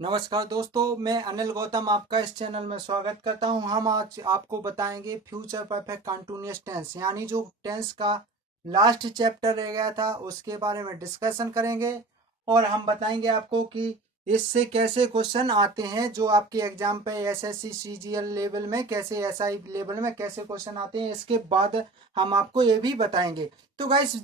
नमस्कार दोस्तों, मैं अनिल गौतम आपका इस चैनल में स्वागत करता हूं। हम आज आपको बताएंगे फ्यूचर परफेक्ट कंटिन्यूअस टेंस, यानी जो टेंस का लास्ट चैप्टर रह गया था उसके बारे में डिस्कशन करेंगे। और हम बताएंगे आपको कि इससे कैसे क्वेश्चन आते हैं जो आपके एग्जाम पे एसएससी सीजीएल लेवल में, कैसे एसआई लेवल में कैसे क्वेश्चन आते हैं। इसके बाद हम आपको ये भी बताएंगे। तो गाइस,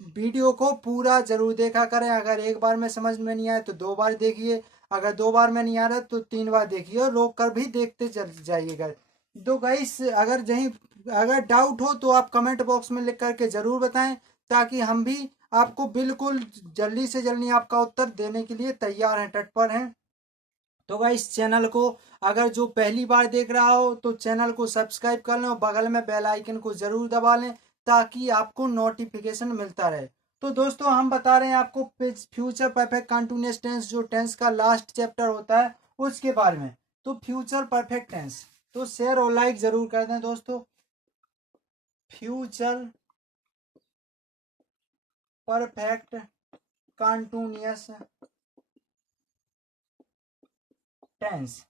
वीडियो को पूरा जरूर देखा करें। अगर एक बार में समझ में नहीं आए तो दो बार देखिए, अगर दो बार में नहीं आ रहा तो तीन बार देखिए, और रोक कर भी देखते चल जाइएगा। तो गाइस, अगर डाउट हो तो आप कमेंट बॉक्स में लिख करके जरूर बताएं, ताकि हम भी आपको बिल्कुल जल्दी से जल्दी आपका उत्तर देने के लिए तैयार हैं, तत्पर हैं। तो गाइस, चैनल को अगर जो पहली बार देख रहा हो तो चैनल को सब्सक्राइब कर लें और बगल में बेल आइकन को जरूर दबा लें, ताकि आपको नोटिफिकेशन मिलता रहे। तो दोस्तों, हम बता रहे हैं आपको फ्यूचर परफेक्ट कंटिन्यूअस टेंस, जो टेंस का लास्ट चैप्टर होता है उसके बारे में। तो फ्यूचर परफेक्ट टेंस, तो शेयर और लाइक जरूर कर दें दोस्तों। फ्यूचर परफेक्ट कंटिन्यूअस टेंस,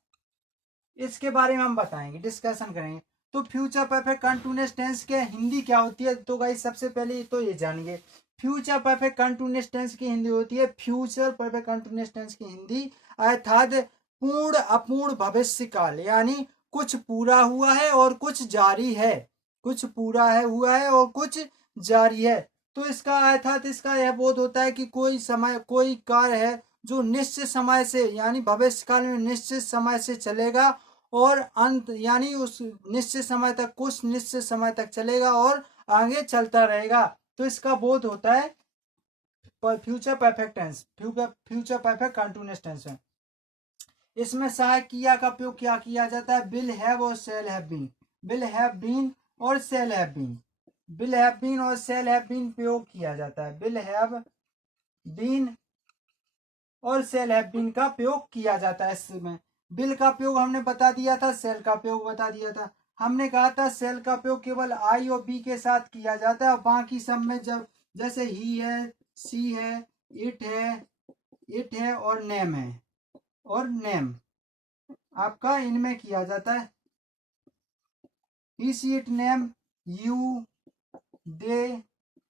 इसके बारे में हम बताएंगे, डिस्कशन करेंगे। तो फ्यूचर परफेक्ट कंटिन्यूअस टेंस के हिंदी क्या होती है, तो गाइस सबसे पहले तो ये जानिए। फ्यूचर परफेक्ट कंटिन्यूअस टेंस की हिंदी होती है, फ्यूचर परफेक्ट कंटिन्यूअस टेंस की हिंदी अर्थात पूर्ण अपूर्ण भविष्य काल, यानी कुछ पूरा हुआ है और कुछ जारी है, कुछ पूरा है हुआ है और कुछ जारी है। तो इसका अर्थात इसका यह बोध होता है कि कोई कार्य है जो निश्चित समय से, यानी भविष्य काल में निश्चित समय से चलेगा, और अंत यानी उस निश्चित समय तक, कुछ निश्चित समय तक चलेगा और आगे चलता रहेगा। तो इसका बोध होता है future perfect tense, future perfect continuous tense में। इसमें सहायक क्रिया का उपयोग क्या किया जाता है, विल हैव और shall have been, will have been और shall have been, will have been और शैल हैव बीन प्रयोग किया जाता है। विल हैव बीन और सेल हैव बीन का प्रयोग किया जाता है। इसमें बिल का प्रयोग हमने बता दिया था, सेल का प्रयोग बता दिया था। हमने कहा था सेल का प्रयोग केवल आई और बी के साथ किया जाता है, और बाकी सब में जब जैसे ही है, सी है, इट है, और नेम है, और नेम आपका इनमें किया जाता है। ही सी इट नेम, यू, दे,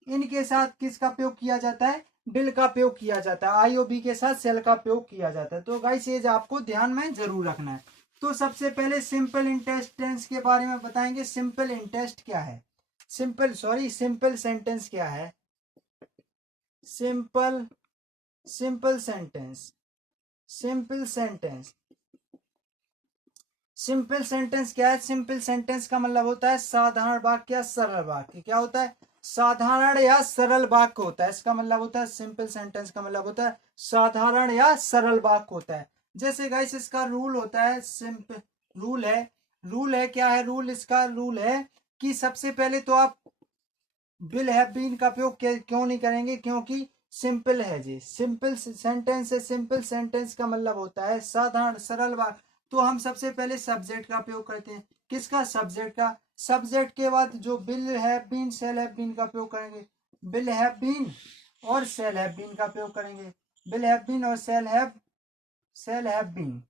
इनके साथ किसका प्रयोग किया जाता है, बिल का प्रयोग किया जाता है। आई और बी के साथ सेल का प्रयोग किया जाता है। तो गाइस, ये आपको ध्यान में जरूर रखना है। तो सबसे पहले सिंपल इंटेस्ट टेंस के बारे में बताएंगे। सिंपल इंटेस्ट क्या है, सिंपल सेंटेंस क्या है, simple simple sentence, simple sentence, simple sentence क्या है। सिंपल सेंटेंस का मतलब होता है साधारण वाक्य या सरल वाक्य। क्या होता है, साधारण या सरल वाक्य होता है। इसका मतलब होता है, सिंपल सेंटेंस का मतलब होता है साधारण या सरल वाक्य होता है। जैसे गाइस, इसका रूल होता है, सिंपल रूल है क्या है, इसका रूल है कि सबसे पहले तो आप विल हैव बीन का प्रयोग क्यों नहीं करेंगे, क्योंकि सिंपल है जी, सिंपल सेंटेंस है। सिंपल सेंटेंस का मतलब होता है साधारण सरल वाक्य। तो हम सबसे पहले सब्जेक्ट का प्रयोग करते हैं। किसका, सब्जेक्ट का। सब्जेक्ट के बाद जो will have been, shall have been का प्रयोग करेंगे। विल हैव बीन और शेल हैव बीन का प्रयोग करेंगे। विल हैव बीन और शेल हैव बीन,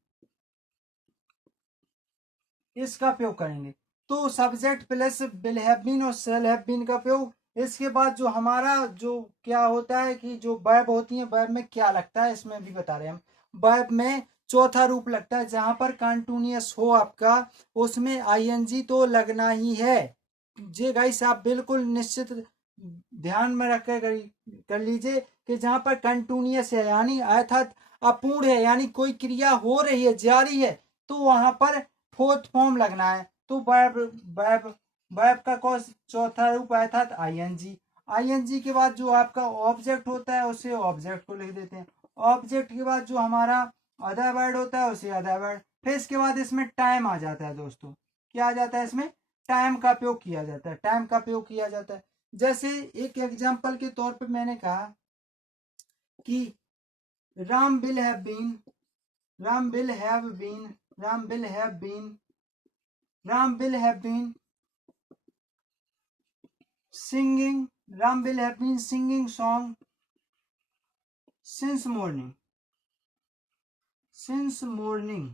इसका प्रयोग करेंगे। तो subject plus will have been और शेल हैव बीन का प्रयोग। इसके बाद जो हमारा जो क्या होता है कि जो वर्ब होती है, वर्ब में क्या लगता है इसमें भी बता रहे हैं हम। वर्ब में चौथा रूप लगता है, जहां पर कंटिन्यूअस हो आपका, उसमें आईएनजी तो लगना ही है। जे गाइस, आप बिल्कुल निश्चित ध्यान में रख कर लीजिए कि जहां पर कंटिन्यूअस है, यानी अर्थात अपूर्ण है, यानी कोई क्रिया हो रही है, जारी है, तो वहां पर फोर्थ फॉर्म लगना है। तो वर्ब वर्ब वर्ब का कौन चौथा रूप अर्थात आईएनजी। आईएनजी के बाद जो आपका ऑब्जेक्ट होता है उसे ऑब्जेक्ट को लिख देते हैं। ऑब्जेक्ट के बाद जो हमारा अदर वर्ड होता है उसे अदर वर्ड। फिर इसके बाद इसमें टाइम आ जाता है दोस्तों। क्या आ जाता है इसमें, टाइम का प्रयोग किया जाता है, टाइम का प्रयोग किया जाता है। जैसे एक एग्जांपल के तौर पे मैंने कहा कि Ram will have been, Ram will have been, Ram will have been, Ram will have been singing, Ram will have been singing song since morning, since morning.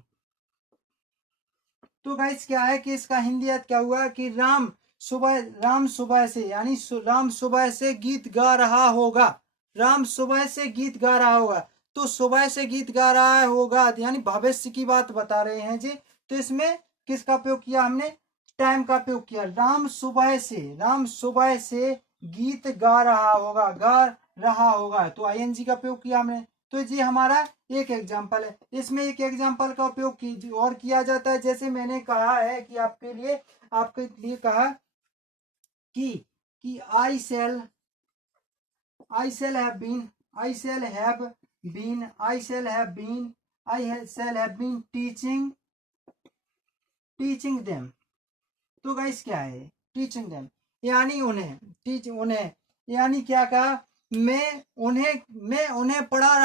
तो गाइस क्या है कि इसका हिंदी अर्थ क्या हुआ कि राम सुबह से, यानी राम सुबह से गीत गा रहा होगा। राम सुबह से गीत गा रहा होगा। तो सुबह से गीत गा रहा होगा यानी भविष्य की बात बता रहे हैं जी। तो इसमें किसका प्रयोग किया हमने? टाइम का प्रयोग किया। राम सुबह से गीत गा रहा होगा, गा रहा होगा, तो आईएनजी का प्रयोग किया हमने। तो जी हमारा एक एग्जाम्पल है। इसमें एक एग्जाम्पल का उपयोग और किया जाता है, जैसे मैंने कहा है कि आपके लिए कहा कि I shall have been teaching them। तो गाइस क्या है टीचिंग देम? यानी उन्हें यानी क्या कहा? मैं उन्हें पढ़ा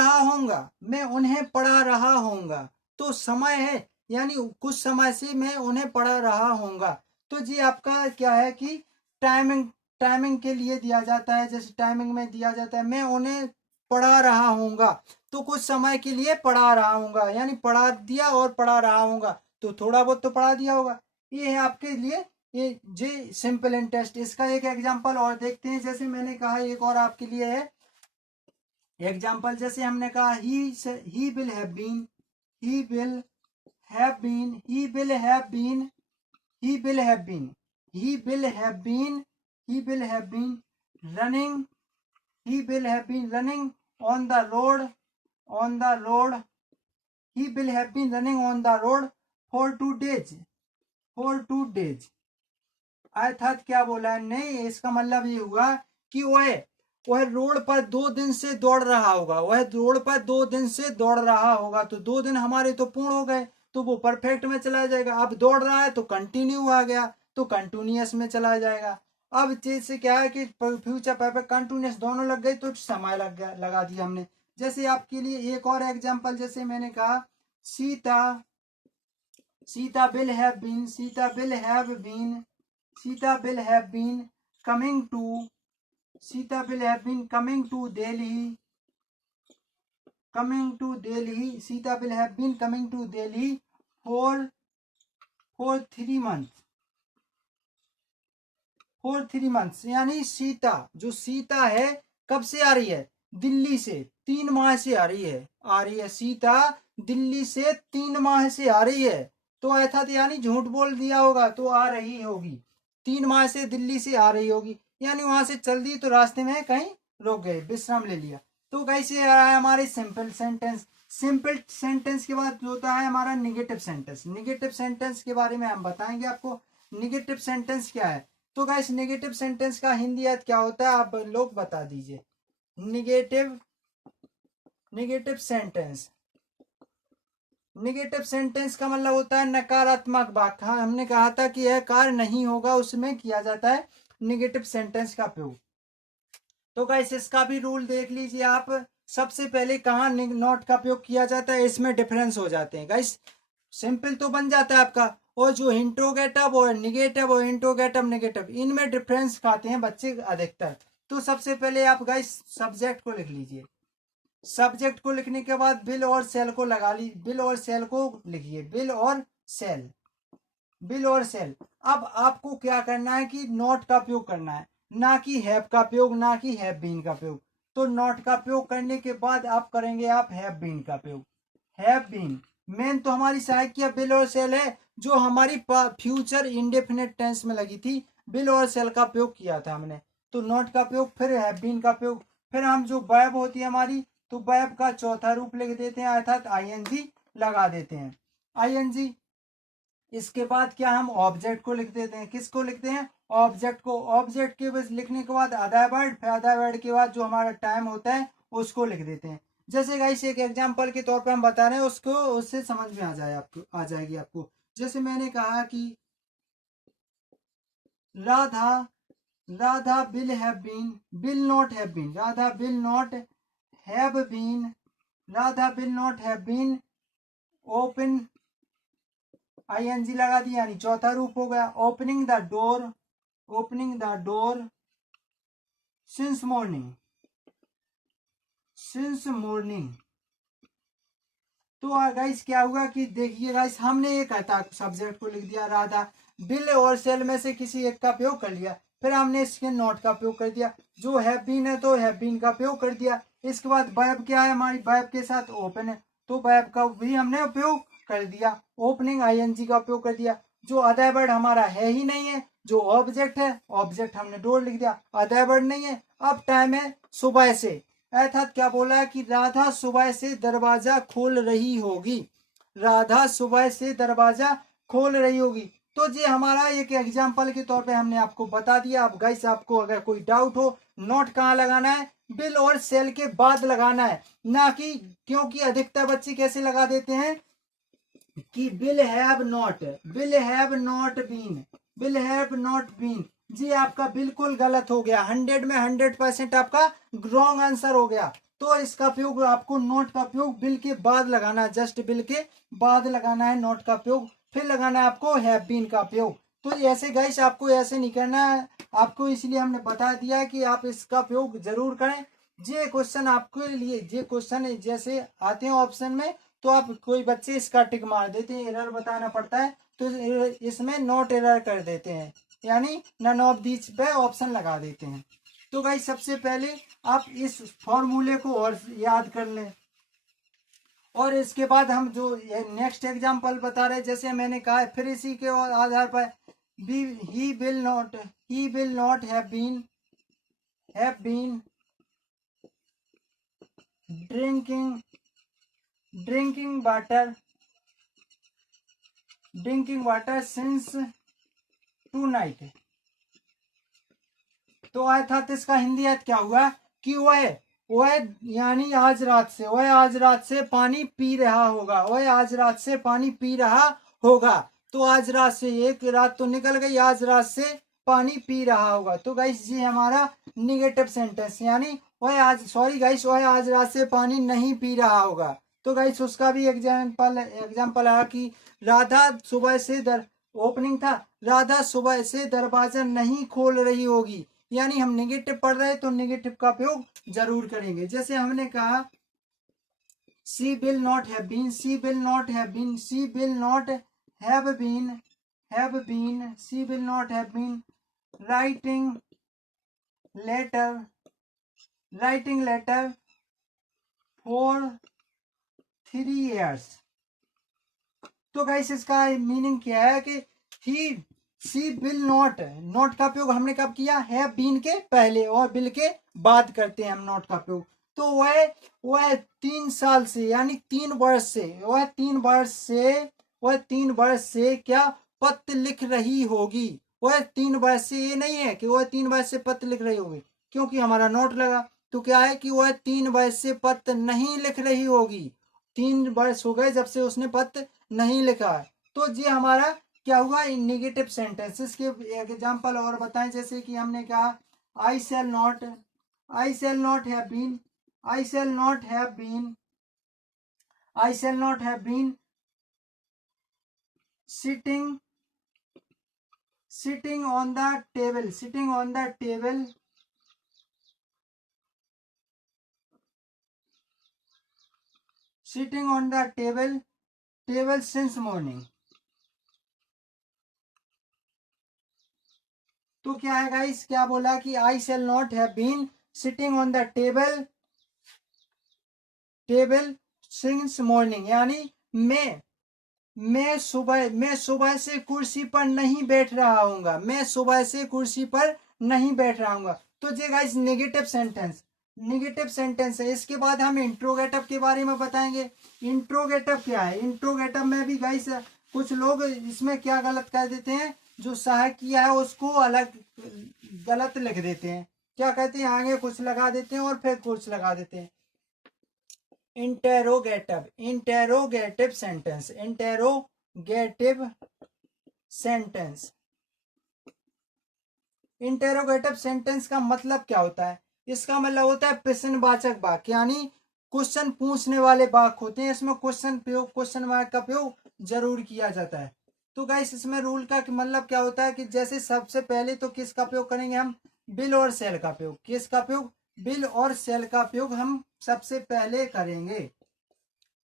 रहा होऊंगा। तो समय है, यानी कुछ समय से मैं उन्हें पढ़ा रहा होऊंगा। तो जी आपका क्या है कि टाइमिंग के लिए दिया जाता है, जैसे टाइमिंग में दिया जाता है मैं उन्हें पढ़ा रहा होऊंगा। तो कुछ समय के लिए पढ़ा रहा होऊंगा, यानी पढ़ा दिया और पढ़ा रहा होऊंगा, तो थोड़ा बहुत तो पढ़ा दिया होगा। ये है आपके लिए ये जे सिंपल एंड टेस्ट। इसका एक एग्जांपल और देखते हैं, जैसे मैंने कहा एक और आपके लिए है एग्जांपल। जैसे हमने कहा he will have been he will have been he will have been he will have been he will have been he will have been running he will have been running on the road he will have been running on the road for 2 days। अर्थात क्या बोला है? नहीं, इसका मतलब ये हुआ कि वह रोड पर 2 दिन से दौड़ रहा होगा। तो 2 दिन हमारे तो पूर्ण हो गए, तो वो परफेक्ट में चला जाएगा। अब दौड़ रहा है तो कंटिन्यू आ गया, तो कंटिन्यूअस में चला जाएगा। अब चीज से क्या है कि फ्यूचर परफेक्ट कंटिन्यूअस दोनों लग गए, तो समय लगा दिया हमने। जैसे आपके लिए एक और एग्जाम्पल, जैसे मैंने कहा Sita will have been coming to Delhi for 3 months। यानी सीता है कब से आ रही है? दिल्ली से 3 माह से आ रही है सीता दिल्ली से 3 माह से आ रही है। तो अर्थात यानी झूठ बोल दिया होगा, तो आ रही होगी 3 माह से दिल्ली से आ रही होगी, यानी वहां से चल दी तो रास्ते में कहीं रुक गए, विश्राम ले लिया। तो कैसे आ रहा है हमारे सिंपल सेंटेंस के बाद होता है हमारा निगेटिव सेंटेंस के बारे में हम बताएंगे आपको। निगेटिव सेंटेंस क्या है? तो गाइस निगेटिव सेंटेंस का हिंदी अर्थ क्या होता है, आप लोग बता दीजिए। निगेटिव सेंटेंस का मतलब होता है नकारात्मक बात। हाँ, हमने कहा था कि यह कार्य नहीं होगा, उसमें किया जाता है निगेटिव सेंटेंस का प्रयोग। तो गाइस इसका भी रूल देख लीजिए आप। सबसे पहले कहाँ नॉट का प्रयोग किया जाता है, इसमें डिफरेंस हो जाते हैं गाइस। सिंपल तो बन जाता है आपका, और जो इंट्रोगेटिव और नेगेटिव इनमें डिफरेंस खाते हैं बच्चे अधिकतर। तो सबसे पहले आप गाइस सब्जेक्ट को लिख लीजिए। सब्जेक्ट को लिखने के बाद बिल और सेल को लिखिए। बिल और सेल। अब आपको क्या करना है कि नॉट का प्रयोग करना है, ना कि हैव का प्रयोग, ना कि हैव बीन का प्रयोग। तो नॉट का प्रयोग करने के बाद आप करेंगे आप हैव बीन का प्रयोग। हैव बीन मेन तो हमारी सहायक बिल और सेल है, जो हमारी फ्यूचर इंडेफिनेट टेंस में लगी थी। बिल और सेल का प्रयोग किया था हमने। तो नॉट का प्रयोग, फिर हैव बीन का प्रयोग, फिर हम जो वर्ब होती है हमारी, तो वर्ब का चौथा रूप लिख देते हैं, अर्थात आईएनजी लगा देते हैं। आईएनजी। इसके बाद क्या हम ऑब्जेक्ट को लिख देते हैं। किसको लिखते हैं? ऑब्जेक्ट को। ऑब्जेक्ट के बस लिखने के बाद अदर वर्ड, फिर अदर वर्ड के बाद जो हमारा टाइम होता है उसको लिख देते हैं। जैसे गाइस एक एग्जांपल के तौर पे हम बता रहे हैं, उसको उससे समझ में आ जाएगी आपको। जैसे मैंने कहा कि Radha will have been will not have been Radha will not have been open, I N G लगा दिया, यानी चौथा रूप हो गया। Opening the door since morning. तो गाइस क्या हुआ कि देखिए गाइस, हमने एक था सब्जेक्ट को लिख दिया राधा, बिल और सेल में से किसी एक का प्रयोग कर लिया, फिर हमने इसके नॉट का प्रयोग कर दिया, जो हैव बीन है तो हैव बीन का प्रयोग कर दिया। इसके बाद वर्ब क्या है हमारी, वर्ब के साथ ओपन है तो वर्ब का भी हमने उपयोग कर दिया, ओपनिंग आईएनजी का उपयोग कर दिया। जो अदर वर्ड हमारा है ही नहीं है, जो ऑब्जेक्ट है, ऑब्जेक्ट हमने डोर लिख दिया, अदर वर्ड नहीं है। अब टाइम है सुबह से, अर्थात क्या बोला है कि राधा सुबह से दरवाजा खोल रही होगी, राधा सुबह से दरवाजा खोल रही होगी। तो ये हमारा एक एग्जाम्पल के तौर पे हमने आपको बता दिया। अब गाइस आपको अगर कोई डाउट हो, नोट कहाँ लगाना है, बिल और सेल के बाद लगाना है, ना कि, क्योंकि अधिकतर बच्चे कैसे लगा देते हैं कि will have not, will have not been, will have not been. जी आपका बिल्कुल गलत हो गया, 100 में 100% आपका रॉन्ग आंसर हो गया। तो इसका प्रयोग आपको नोट का प्रयोग बिल के बाद लगाना है, जस्ट बिल के बाद लगाना है नोट का प्रयोग, फिर लगाना है आपको हैव बीन का प्रयोग। तो ऐसे गाइस आपको ऐसे नहीं करना है, आपको इसलिए हमने बता दिया कि आप इसका प्रयोग जरूर करें। ये क्वेश्चन आपके लिए, ये क्वेश्चन जैसे आते हैं ऑप्शन में, तो आप कोई बच्चे इसका टिक मार देते हैं, एरर बताना पड़ता है तो इसमें नॉट एरर कर देते हैं, यानी नन ऑफ दीज पे ऑप्शन लगा देते हैं। तो गाइस सबसे पहले आप इस फॉर्मूले को और याद कर लें, और इसके बाद हम जो नेक्स्ट एग्जांपल बता रहे हैं, जैसे मैंने कहा है, फिर इसी के आधार पर he will not have been drinking drinking water since tonight. तो अर्थात इसका हिंदी अर्थ क्या हुआ कि वह यानी आज रात से, वह आज रात से पानी पी रहा होगा, वह आज रात से पानी पी रहा होगा। तो आज रात से, एक रात तो निकल गई, आज रात से पानी पी रहा होगा। तो गाइस ये हमारा निगेटिव सेंटेंस, यानी वह आज, सॉरी गाइस, वह आज रात से पानी नहीं पी रहा होगा। तो गाइस उसका भी एग्जाम्पल आया कि राधा सुबह से ओपनिंग था, राधा सुबह से दरवाजा नहीं खोल रही होगी, यानी हम नेगेटिव पढ़ रहे हैं तो नेगेटिव का प्रयोग जरूर करेंगे। जैसे हमने कहा she will not have been, she will not have been, she will not have been, she will not have been writing letter for 3 years। तो गाइस इसका मीनिंग क्या है कि he she will not, not का प्रयोग हमने कब किया, हैव बीन के पहले और बिल के बाद करते हैं हम नॉट का प्रयोग। तो वह 3 साल से, यानी 3 वर्ष से, वह 3 वर्ष से क्या पत्र लिख रही होगी। वह 3 वर्ष से, ये नहीं है कि वह 3 वर्ष से पत्र लिख रही होगी, क्योंकि हमारा नोट लगा। तो क्या है कि वह 3 वर्ष से पत्र नहीं लिख रही होगी, 3 वर्ष हो गए जब से उसने पत्र नहीं लिखा है। तो ये हमारा क्या हुआ, इन नेगेटिव सेंटेंसेस के एग्जांपल और बताएं। जैसे कि हमने कहा I shall not have been, I shall not have been sitting on the table, table since morning. तो क्या है गाइस, क्या बोला कि I shall not have been sitting on the table since morning, यानी मैं सुबह से कुर्सी पर नहीं बैठ रहा हूँगा, मैं सुबह से कुर्सी पर नहीं बैठ रहा हूँगा। तो ये गाइस नेगेटिव सेंटेंस है। इसके बाद हम इंट्रोगेटिव के बारे में बताएंगे। इंट्रोगेटिव क्या है, इंट्रोगेटिव में भी गाइस कुछ लोग इसमें क्या गलत कर देते हैं, जो सहायक किया है उसको अलग गलत लिख देते हैं। क्या कहते हैं, आगे कुछ लगा देते हैं और फिर कुछ लगा देते हैं। इंटेरोगेटिव सेंटेंस का मतलब क्या होता है, इसका मतलब होता है प्रश्नवाचक वाक्य, यानी क्वेश्चन पूछने वाले वाक्य होते हैं। इसमें क्वेश्चन मार्क का प्रयोग जरूर किया जाता है। तो गाइस इसमें रूल का मतलब क्या होता है कि जैसे सबसे पहले तो किसका प्रयोग करेंगे हम, बिल और सेल का प्रयोग। किसका प्रयोग, बिल और सेल का प्रयोग हम सबसे पहले करेंगे।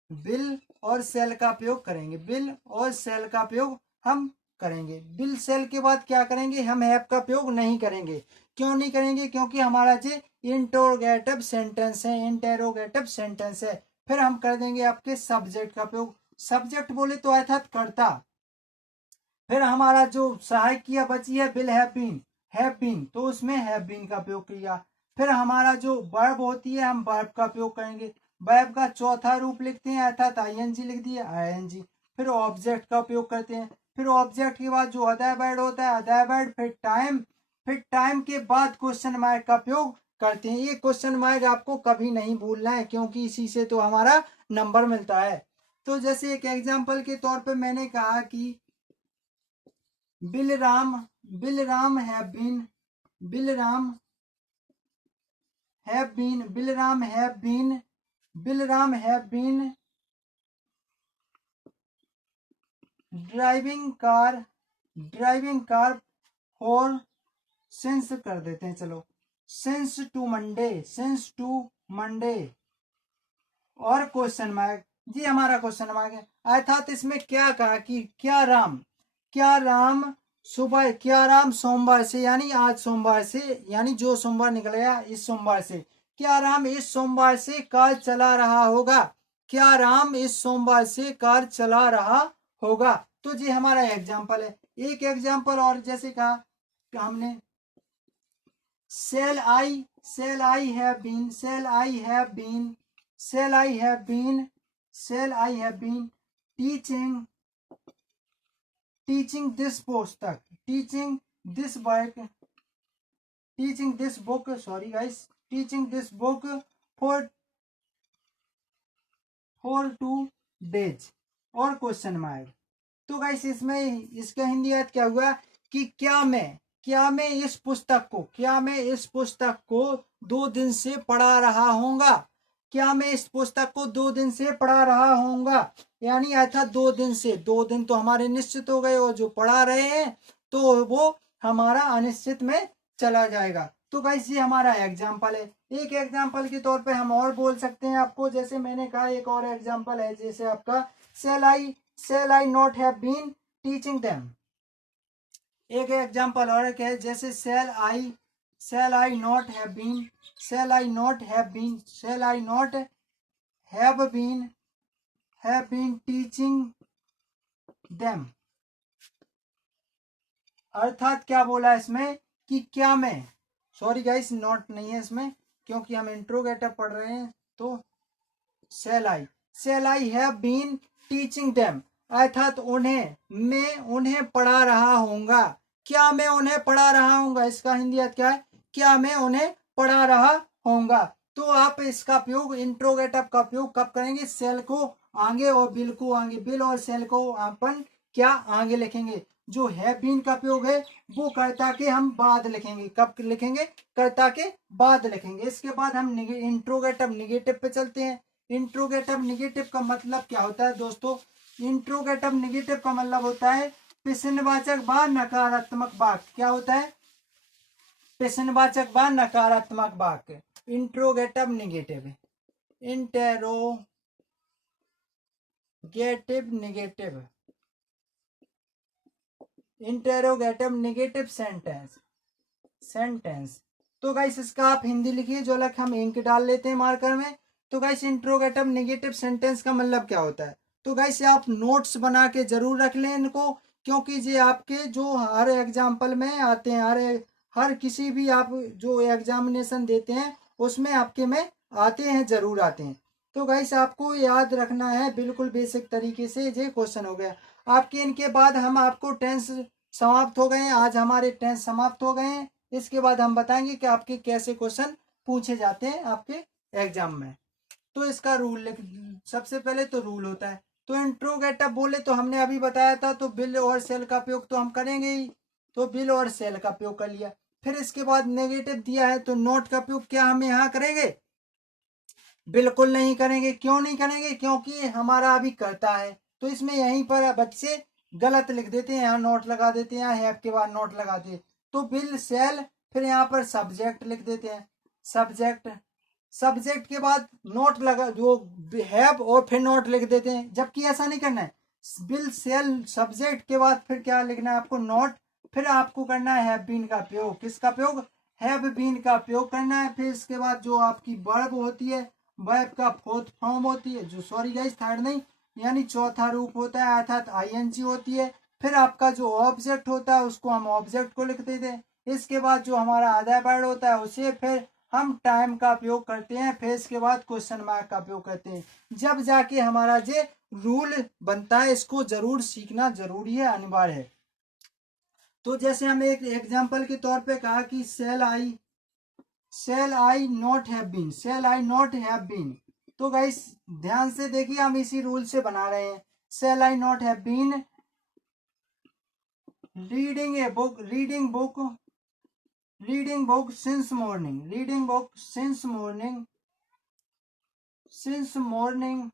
बिल और सेल का प्रयोग करेंगे, बिल और सेल का प्रयोग हम करेंगे। बिल सेल के बाद क्या करेंगे, हम हैव का प्रयोग नहीं करेंगे। क्यों नहीं करेंगे, क्योंकि हमारा जो इंटरोगेटिव सेंटेंस है, इंटेरोगेटिव सेंटेंस है। फिर हम कर देंगे आपके सब्जेक्ट का प्रयोग। सब्जेक्ट बोले तो अर्थात कर्ता। फिर हमारा जो सहायक क्रिया बची है विल हैव बीन, तो उसमें हैव बीन का प्रयोग किया। फिर हमारा जो वर्ब होती है हम वर्ब का प्रयोग करेंगे। वर्ब का चौथा रूप लिखते हैं अर्थात आईएनजी लिख दिया, आईएनजी। फिर ऑब्जेक्ट का प्रयोग करते हैं। फिर ऑब्जेक्ट के बाद जो अदर वर्ड होता है अदर वर्ड, फिर टाइम के बाद क्वेश्चन मार्क का प्रयोग करते हैं। ये क्वेश्चन मार्क आपको कभी नहीं भूलना है, क्योंकि इसी से तो हमारा नंबर मिलता है। तो जैसे एक एग्जाम्पल के तौर पे मैंने कहा कि Bilram Bilram have been Bilram have been Bilram have been Bilram have been driving car for since कर देते हैं, चलो सिंस टू मंडे और क्वेश्चन मार्क। जी हमारा क्वेश्चन मार्क है अर्थात इसमें क्या कहा कि क्या राम सोमवार से यानी आज सोमवार से, यानी जो सोमवार निकलेगा इस सोमवार से, क्या राम इस सोमवार से कार चला रहा होगा, क्या राम इस सोमवार से कार चला रहा होगा। तो जी हमारा एग्जाम्पल है। एक एग्जाम्पल और जैसे कहा कि हमने shall I have been teaching this पुस्तक teaching this book for 2 days और क्वेश्चन मार्क। तो गाइस इसमें इसका हिंदी अर्थ क्या हुआ कि क्या मैं इस पुस्तक को 2 दिन से पढ़ा रहा हूँगा, क्या मैं इस पुस्तक को 2 दिन से पढ़ा रहा हूँगा, यानी अर्थात 2 दिन से, 2 दिन तो हमारे निश्चित हो गए और जो पढ़ा रहे हैं तो वो हमारा अनिश्चित में चला जाएगा। तो गाइस ये हमारा एग्जाम्पल है। एक एग्जाम्पल के तौर पे हम और बोल सकते हैं आपको, जैसे मैंने कहा एक और एग्जाम्पल है, जैसे आपका shall I not have been teaching them। एक एग्जाम्पल और है जैसे shall I not have been teaching them। अर्थात क्या बोला इसमें कि क्या मैं, सॉरी गाइस नॉट नहीं है इसमें क्योंकि हम इंट्रोगेटिव पढ़ रहे हैं। तो shall I have been teaching them अर्थात मैं उन्हें पढ़ा रहा हूँगा, क्या मैं उन्हें पढ़ा रहा हूँगा, इसका हिंदी अर्थ क्या है, क्या मैं उन्हें पढ़ा रहा हूँगा। तो आप इसका प्रयोग इंट्रोगेटिव का प्रयोग कब करेंगे, सेल को आगे और बिल को आगे, बिल और सेल को अपन क्या आगे लिखेंगे। जो है बीन का प्रयोग है वो कर्ता के हम बाद लिखेंगे, कब लिखेंगे, कर्ता के बाद लिखेंगे। इसके बाद हम इंट्रोगेटिव निगेटिव पे चलते हैं। इंट्रोगेटिव निगेटिव का मतलब क्या होता है दोस्तों, इंट्रोगेटिव निगेटिव का मतलब होता है प्रश्नवाचक व नकारात्मक वाक्य। क्या होता है, प्रश्नवाचक व नकारात्मक वाक्य। Interrogative negative, interrogative negative sentence. तो गाइस इसका आप हिंदी लिखिए, जो अलग हम इंक डाल लेते हैं मार्कर में। तो गाइस इंट्रोगेटिव निगेटिव सेंटेंस का मतलब क्या होता है, तो गाइस आप नोट्स बना के जरूर रख लें इनको, क्योंकि ये आपके जो हर एग्जाम्पल में आते हैं, हर किसी भी आप जो एग्जामिनेशन देते हैं उसमें आपके में आते हैं, जरूर आते हैं। तो गाइस आपको याद रखना है बिल्कुल बेसिक तरीके से, ये क्वेश्चन हो गया आपके। इनके बाद हम आपको टेंस समाप्त हो गए हैं, आज हमारे टेंस समाप्त हो गए हैं। इसके बाद हम बताएंगे कि आपके कैसे क्वेश्चन पूछे जाते हैं आपके एग्जाम में। तो इसका रूल, सबसे पहले तो रूल होता है, तो इंट्रोगेटिव बोले तो हमने अभी बताया था, तो बिल और सेल का प्रयोग तो हम करेंगे ही, तो बिल और सेल का प्रयोग कर लिया। फिर इसके बाद नेगेटिव दिया है तो नोट का प्रयोग क्या हम यहाँ करेंगे, बिल्कुल नहीं करेंगे। क्यों नहीं करेंगे, क्योंकि हमारा अभी करता है, तो इसमें यहीं पर बच्चे गलत लिख देते हैं, यहाँ नोट लगा देते हैं, यहाँ हैव के बाद नोट लगाते हैं। तो बिल सेल, फिर यहाँ पर सब्जेक्ट लिख देते हैं, सब्जेक्ट सब्जेक्ट के बाद नोट लगा जो हैव और फिर नोट लिख देते हैं, जबकि ऐसा नहीं करना है। विल सेल सब्जेक्ट के बाद फिर क्या लिखना है आपको, नोट, फिर आपको करना है हैव बीन का प्रयोग। किसका प्रयोग, हैव बीन का प्रयोग करना है। फिर इसके बाद जो आपकी वर्ब होती है, वर्ब का फोर्थ फॉर्म होती है, जो सॉरी गाइस थर्ड नहीं, यानी चौथा रूप होता है, अर्थात आईएनजी होती है। फिर आपका जो ऑब्जेक्ट होता है उसको हम ऑब्जेक्ट को लिख देते हैं। इसके बाद जो हमारा अदर वर्ड होता है उसे फिर हम टाइम का उपयोग करते हैं। फिर इसके बाद क्वेश्चन मार्क का उपयोग करते हैं, जब जाके हमारा ये रूल बनता है। इसको जरूर सीखना जरूरी है, अनिवार्य है। तो जैसे हम एक एग्जांपल के तौर पे कहा कि shall I not have been, shall I not have been. तो गाइस ध्यान से देखिए, हम इसी रूल से बना रहे हैं। Shall I not have been reading a book, reading book since morning, reading book since morning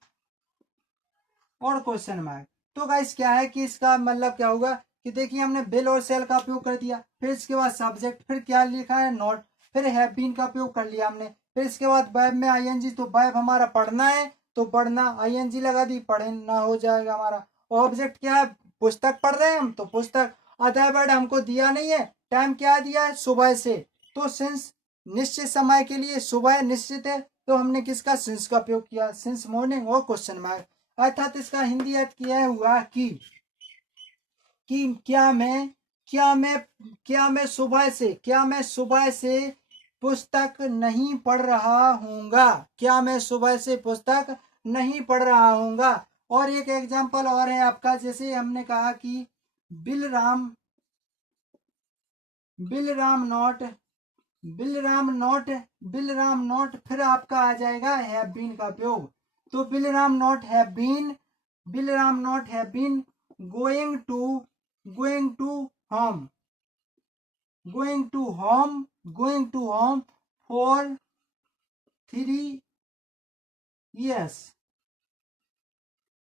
और क्वेश्चन मार्क। तो गाइस क्या है कि इसका मतलब क्या होगा कि देखिए हमने बिल और सेल का उपयोग कर दिया, फिर इसके बाद सब्जेक्ट, फिर क्या लिखा है नॉट, फिर हैव बीन का उपयोग कर लिया हमने, फिर इसके बाद वर्ब में आईएनजी, तो वर्ब हमारा पढ़ना है तो पढ़ना, आईएनजी लगा दी, पढ़ना हो जाएगा हमारा। ऑब्जेक्ट क्या है, पुस्तक पढ़ रहे हैं हम तो पुस्तक। अदर वर्ड हमको दिया नहीं है, टाइम क्या दिया है, सुबह से, तो सिंस निश्चित समय के लिए, सुबह निश्चित है तो हमने किसका, सिंस का उपयोग किया, सिंस मॉर्निंग और क्वेश्चन मार्क। अर्थात इसका हिंदी अर्थ किया हुआ कि क्या मैं सुबह से पुस्तक नहीं पढ़ रहा हूँगा, क्या मैं सुबह से पुस्तक नहीं पढ़ रहा हूँगा। और एक एग्जांपल और है आपका, जैसे हमने कहा कि बिलराम नॉट, फिर आपका आ जाएगा हैव बीन का उपयोग। तो Bilram not have been going to home for 3 years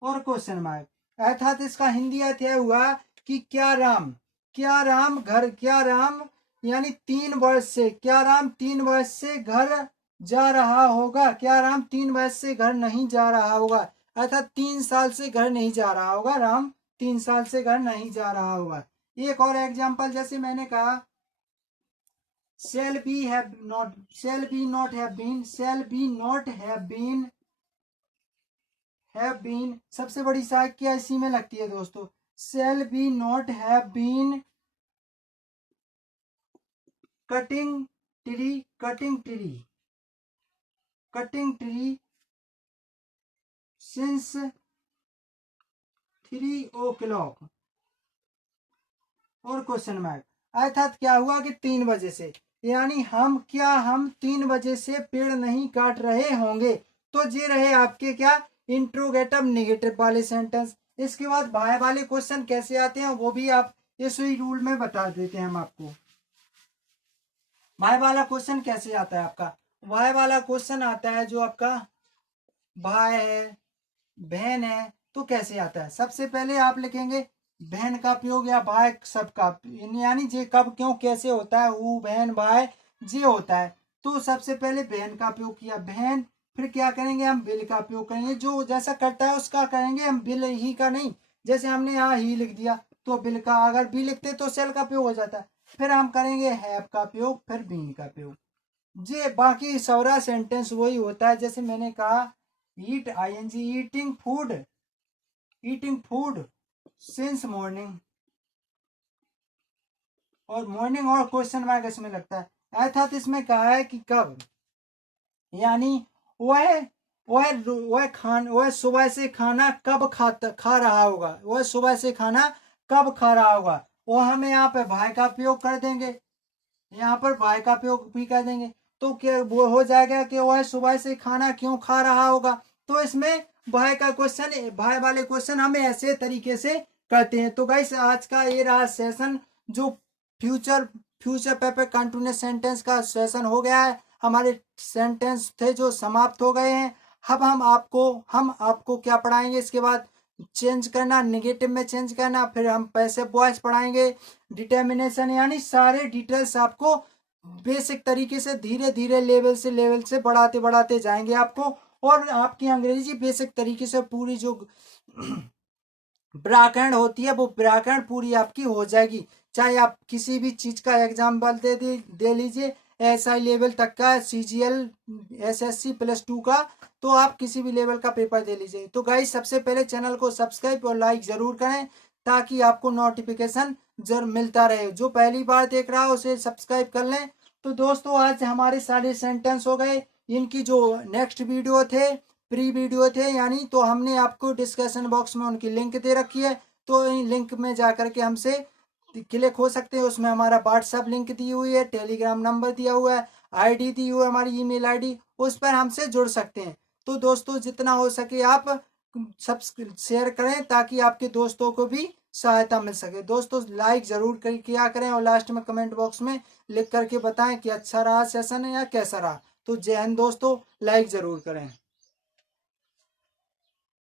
और क्वेश्चन मार्क। अर्थात इसका हिंदी अर्थ यह हुआ कि क्या राम यानी 3 वर्ष से, क्या राम 3 वर्ष से घर जा रहा होगा, क्या राम 3 वर्ष से घर नहीं जा रहा होगा। अर्थात 3 साल से घर नहीं जा रहा होगा, राम 3 साल से घर नहीं जा रहा होगा। एक और एग्जांपल, जैसे मैंने कहा shall be not have been, सबसे बड़ी सहायक क्या इसी में लगती है दोस्तों, shall be not have been cutting tree since 3 o'clock और क्वेश्चन मार्क। अर्थात क्या हुआ कि 3 बजे से, यानी हम 3 बजे से पेड़ नहीं काट रहे होंगे। तो ये रहे आपके क्या, इंट्रोगेटिव नेगेटिव वाले सेंटेंस। इसके बाद बाय वाले क्वेश्चन कैसे आते हैं वो भी आप इसी रूल में बता देते हैं हम आपको। बाय वाला क्वेश्चन कैसे आता है आपका, बाय वाला क्वेश्चन आता है जो आपका भाई है, बहन है, तो कैसे आता है। सबसे पहले आप लिखेंगे बहन का प्रयोग या भाई सबका, यानी जे कब क्यों कैसे होता है, वो बहन भाई जे होता है। तो सबसे पहले बहन का प्रयोग किया, बहन, फिर क्या करेंगे हम बिल का प्रयोग करेंगे, जो जैसा करता है उसका करेंगे हम, बिल ही का नहीं। जैसे हमने यहाँ ही लिख दिया तो बिल का, अगर बी लिखते तो सेल का प्रयोग हो जाता है। फिर हम करेंगे हैव का प्रयोग, फिर बीन का प्रयोग। जे बाकी सारा सेंटेंस वही होता है। जैसे मैंने कहा eat ING, eating food since morning, और मॉर्निंग और क्वेश्चन मार्क इसमें लगता है। अर्थात इसमें कहा है कि कब, यानी वह सुबह से खाना कब खा रहा होगा, वह सुबह से खाना कब खा रहा होगा। वो हमें यहाँ पे भाई का प्रयोग कर देंगे, यहाँ पर भाई का प्रयोग भी कर देंगे, तो क्या वो हो जाएगा कि वह सुबह से खाना क्यों खा रहा होगा। तो इसमें भाई का क्वेश्चन, भाई वाले क्वेश्चन हमें ऐसे तरीके से करते हैं। तो गाइस आज का ये रहा सेशन, जो फ्यूचर पेपर कंटिन्यूअस सेंटेंस का सेशन हो गया है। हमारे सेंटेंस थे जो समाप्त हो गए हैं। अब हम आपको क्या पढ़ाएंगे, इसके बाद चेंज करना, नेगेटिव में चेंज करना, फिर हम पैसिव वॉइस पढ़ाएंगे, डिटर्मिनेशन, यानी सारे डिटेल्स आपको बेसिक तरीके से धीरे धीरे लेवल से बढ़ाते बढ़ाते जाएंगे आपको, और आपकी अंग्रेजी बेसिक तरीके से पूरी जो व्याकरण होती है वो व्याकरण पूरी आपकी हो जाएगी। चाहे आप किसी भी चीज का एग्जाम्पल दे लीजिए, एसआई लेवल तक का, सीजीएल, एसएससी +2 का, तो आप किसी भी लेवल का पेपर दे लीजिए। तो गाइस सबसे पहले चैनल को सब्सक्राइब और लाइक जरूर करें ताकि आपको नोटिफिकेशन जरूर मिलता रहे। जो पहली बार देख रहा है उसे सब्सक्राइब कर लें। तो दोस्तों आज हमारे सारे सेंटेंस हो गए। इनकी जो नेक्स्ट वीडियो थे, प्री वीडियो थे यानी, तो हमने आपको डिस्क्रिप्शन बॉक्स में उनकी लिंक दे रखी है, तो इन लिंक में जा करके हमसे क्लिक हो सकते हैं। उसमें हमारा व्हाट्सएप लिंक दी हुई है, टेलीग्राम नंबर दिया हुआ है, आईडी दी हुई है, हमारी ईमेल आईडी, उस पर हमसे जुड़ सकते हैं। तो दोस्तों जितना हो सके आप सब शेयर करें ताकि आपके दोस्तों को भी सहायता मिल सके। दोस्तों लाइक जरूर किया करें और लास्ट में कमेंट बॉक्स में लिख करके बताएं कि अच्छा रहा सेशन या कैसा रहा। तो जय हिंद दोस्तों, लाइक जरूर करें।